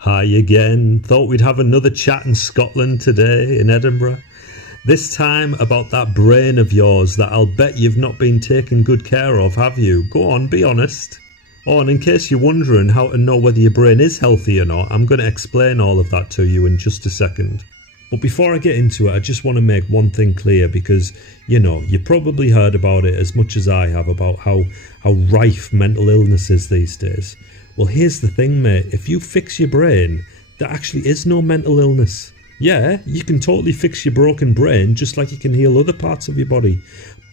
Hi again. Thought we'd have another chat in Scotland today, in Edinburgh. This time about that brain of yours that I'll bet you've not been taken good care of, have you? Go on, be honest. Oh, and in case you're wondering how to know whether your brain is healthy or not, I'm going to explain all of that to you in just a second. But before I get into it, I just want to make one thing clear because, you probably heard about it as much as I have about how rife mental illness is these days. Well, here's the thing, mate. If you fix your brain, there actually is no mental illness. Yeah, you can totally fix your broken brain just like you can heal other parts of your body.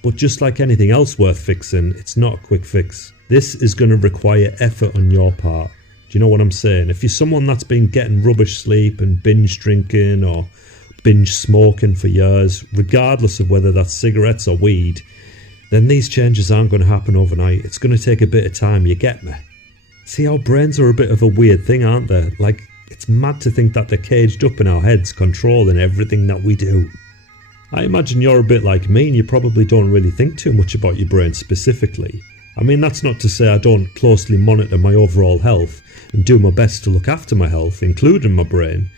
But just like anything else worth fixing, it's not a quick fix. This is going to require effort on your part. Do you know what I'm saying? If you're someone that's been getting rubbish sleep and binge drinking or binge smoking for years, regardless of whether that's cigarettes or weed, then these changes aren't going to happen overnight. It's going to take a bit of time, you get me? See, our brains are a bit of a weird thing, aren't they? Like, it's mad to think that they're caged up in our heads, controlling everything that we do. I imagine you're a bit like me and you probably don't really think too much about your brain specifically. I mean, that's not to say I don't closely monitor my overall health and do my best to look after my health, including my brain.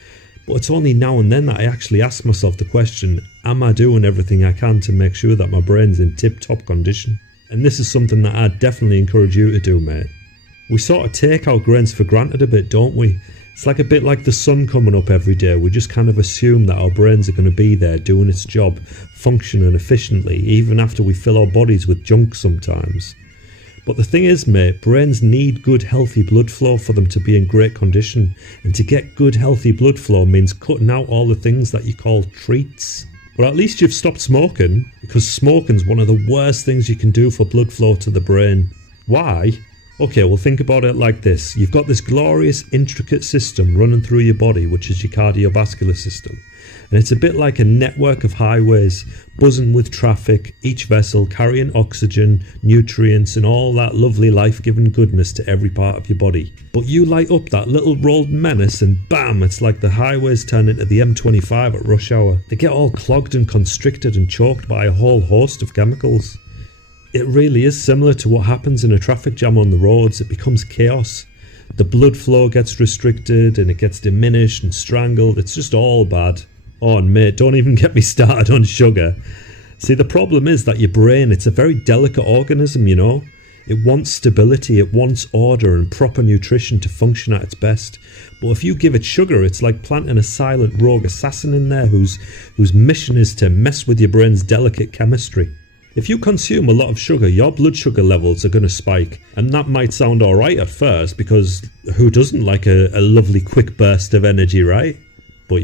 But it's only now and then that I actually ask myself the question, am I doing everything I can to make sure that my brain's in tip-top condition? And this is something that I'd definitely encourage you to do, mate. We sort of take our brains for granted a bit, don't we? It's like a bit like the sun coming up every day. We just kind of assume that our brains are going to be there doing its job, functioning efficiently, even after we fill our bodies with junk sometimes. But the thing is, mate, brains need good healthy blood flow for them to be in great condition. And to get good healthy blood flow means cutting out all the things that you call treats. But at least you've stopped smoking, because smoking's one of the worst things you can do for blood flow to the brain. Why? Okay, well, think about it like this. You've got this glorious, intricate system running through your body, which is your cardiovascular system. And it's a bit like a network of highways, buzzing with traffic, each vessel carrying oxygen, nutrients, and all that lovely life-giving goodness to every part of your body. But you light up that little rolled menace and bam, it's like the highways turn into the M25 at rush hour. They get all clogged and constricted and choked by a whole host of chemicals. It really is similar to what happens in a traffic jam on the roads. It becomes chaos. The blood flow gets restricted and it gets diminished and strangled. It's just all bad. Oh, and mate, don't even get me started on sugar. See, the problem is that your brain, it's a very delicate organism, It wants stability, it wants order and proper nutrition to function at its best. But if you give it sugar, it's like planting a silent rogue assassin in there whose mission is to mess with your brain's delicate chemistry. If you consume a lot of sugar, your blood sugar levels are going to spike. And that might sound alright at first, because who doesn't like a lovely quick burst of energy, right? But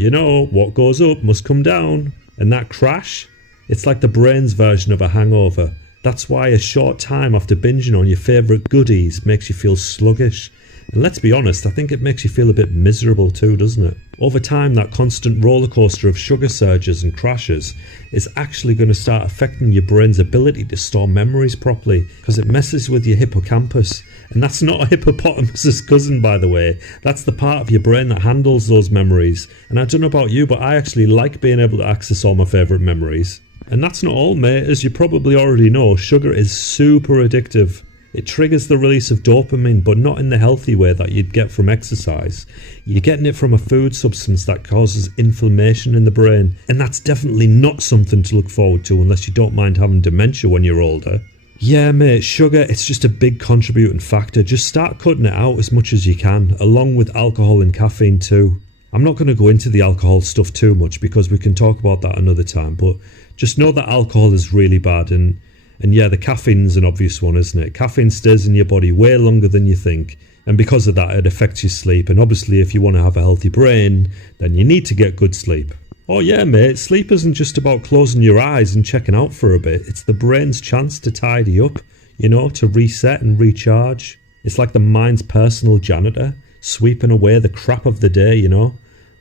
what goes up must come down. And that crash, it's like the brain's version of a hangover. That's why a short time after binging on your favourite goodies makes you feel sluggish. And let's be honest, I think it makes you feel a bit miserable too, doesn't it? Over time, that constant rollercoaster of sugar surges and crashes is actually going to start affecting your brain's ability to store memories properly, because it messes with your hippocampus. And that's not a hippopotamus's cousin, by the way. That's the part of your brain that handles those memories. And I don't know about you, but I actually like being able to access all my favourite memories. And that's not all, mate. As you probably already know, sugar is super addictive. It triggers the release of dopamine, but not in the healthy way that you'd get from exercise. You're getting it from a food substance that causes inflammation in the brain, and that's definitely not something to look forward to unless you don't mind having dementia when you're older. Yeah, mate, sugar, it's just a big contributing factor. Just start cutting it out as much as you can, along with alcohol and caffeine too. I'm not going to go into the alcohol stuff too much because we can talk about that another time, but just know that alcohol is really bad. And yeah, the caffeine's an obvious one, isn't it? Caffeine stays in your body way longer than you think. And because of that, it affects your sleep. And obviously, if you want to have a healthy brain, then you need to get good sleep. Oh yeah, mate, sleep isn't just about closing your eyes and checking out for a bit. It's the brain's chance to tidy up, to reset and recharge. It's like the mind's personal janitor, sweeping away the crap of the day,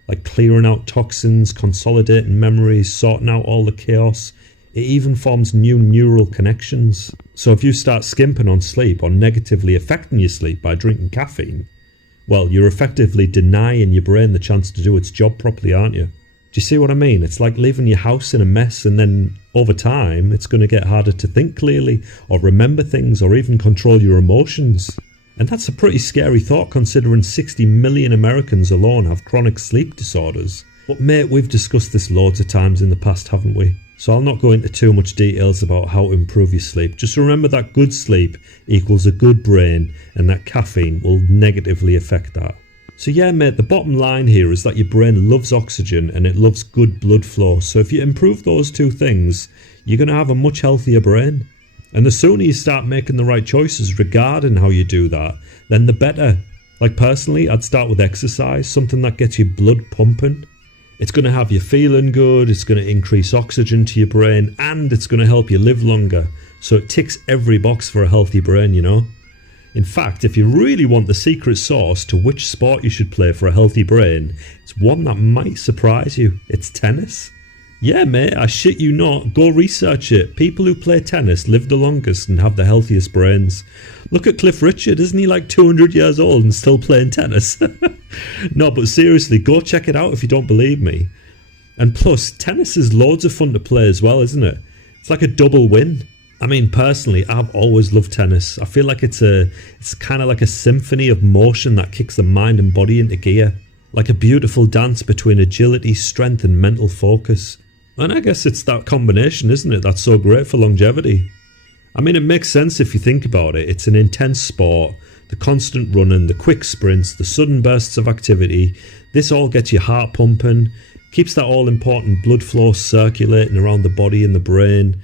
like clearing out toxins, consolidating memories, sorting out all the chaos. It even forms new neural connections. So if you start skimping on sleep or negatively affecting your sleep by drinking caffeine, well, you're effectively denying your brain the chance to do its job properly, aren't you? Do you see what I mean? It's like leaving your house in a mess, and then over time, it's going to get harder to think clearly or remember things or even control your emotions. And that's a pretty scary thought considering 60 million Americans alone have chronic sleep disorders. But mate, we've discussed this loads of times in the past, haven't we? So I'll not go into too much details about how to improve your sleep. Just remember that good sleep equals a good brain, and that caffeine will negatively affect that. So yeah mate, the bottom line here is that your brain loves oxygen and it loves good blood flow. So if you improve those two things, you're going to have a much healthier brain. And the sooner you start making the right choices regarding how you do that, then the better. Like personally, I'd start with exercise, something that gets your blood pumping. It's going to have you feeling good, it's going to increase oxygen to your brain, and it's going to help you live longer. So it ticks every box for a healthy brain, you know. In fact, if you really want the secret sauce to which sport you should play for a healthy brain, it's one that might surprise you. It's tennis. Yeah mate, I shit you not, go research it. People who play tennis live the longest and have the healthiest brains. Look at Cliff Richard, isn't he like 200 years old and still playing tennis? No, but seriously, go check it out if you don't believe me. And plus, tennis is loads of fun to play as well, isn't it? It's like a double win. I mean, personally, I've always loved tennis. I feel like it's kind of like a symphony of motion that kicks the mind and body into gear. Like a beautiful dance between agility, strength and mental focus. And I guess it's that combination, isn't it, that's so great for longevity. I mean, it makes sense if you think about it. It's an intense sport. The constant running, the quick sprints, the sudden bursts of activity. This all gets your heart pumping, keeps that all important blood flow circulating around the body and the brain.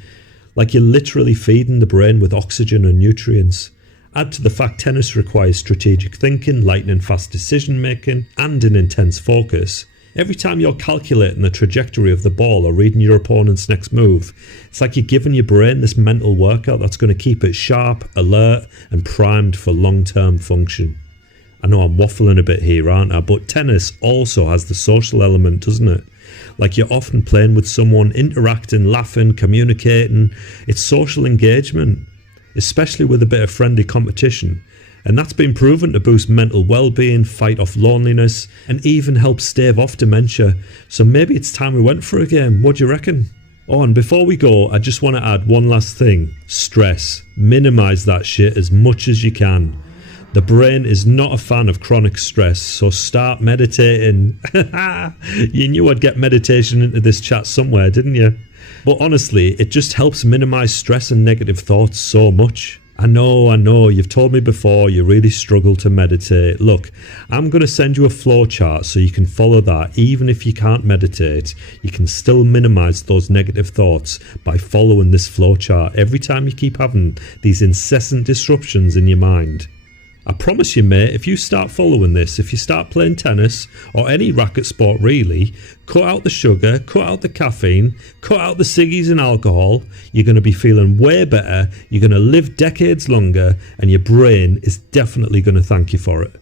Like you're literally feeding the brain with oxygen and nutrients. Add to the fact tennis requires strategic thinking, lightning fast decision making, and an intense focus. Every time you're calculating the trajectory of the ball or reading your opponent's next move, it's like you're giving your brain this mental workout that's going to keep it sharp, alert, and primed for long-term function. I know I'm waffling a bit here, aren't I? But tennis also has the social element, doesn't it? Like you're often playing with someone, interacting, laughing, communicating. It's social engagement, especially with a bit of friendly competition. And that's been proven to boost mental well-being, fight off loneliness, and even help stave off dementia. So maybe it's time we went for a game. What do you reckon? Oh, and before we go, I just want to add one last thing. Stress. Minimise that shit as much as you can. The brain is not a fan of chronic stress, so start meditating. You knew I'd get meditation into this chat somewhere, didn't you? But honestly, it just helps minimise stress and negative thoughts so much. I know, you've told me before you really struggle to meditate. Look, I'm going to send you a flow chart so you can follow that. Even if you can't meditate, you can still minimise those negative thoughts by following this flow chart every time you keep having these incessant disruptions in your mind. I promise you mate, if you start following this, if you start playing tennis or any racket sport really, cut out the sugar, cut out the caffeine, cut out the ciggies and alcohol, you're going to be feeling way better, you're going to live decades longer, and your brain is definitely going to thank you for it.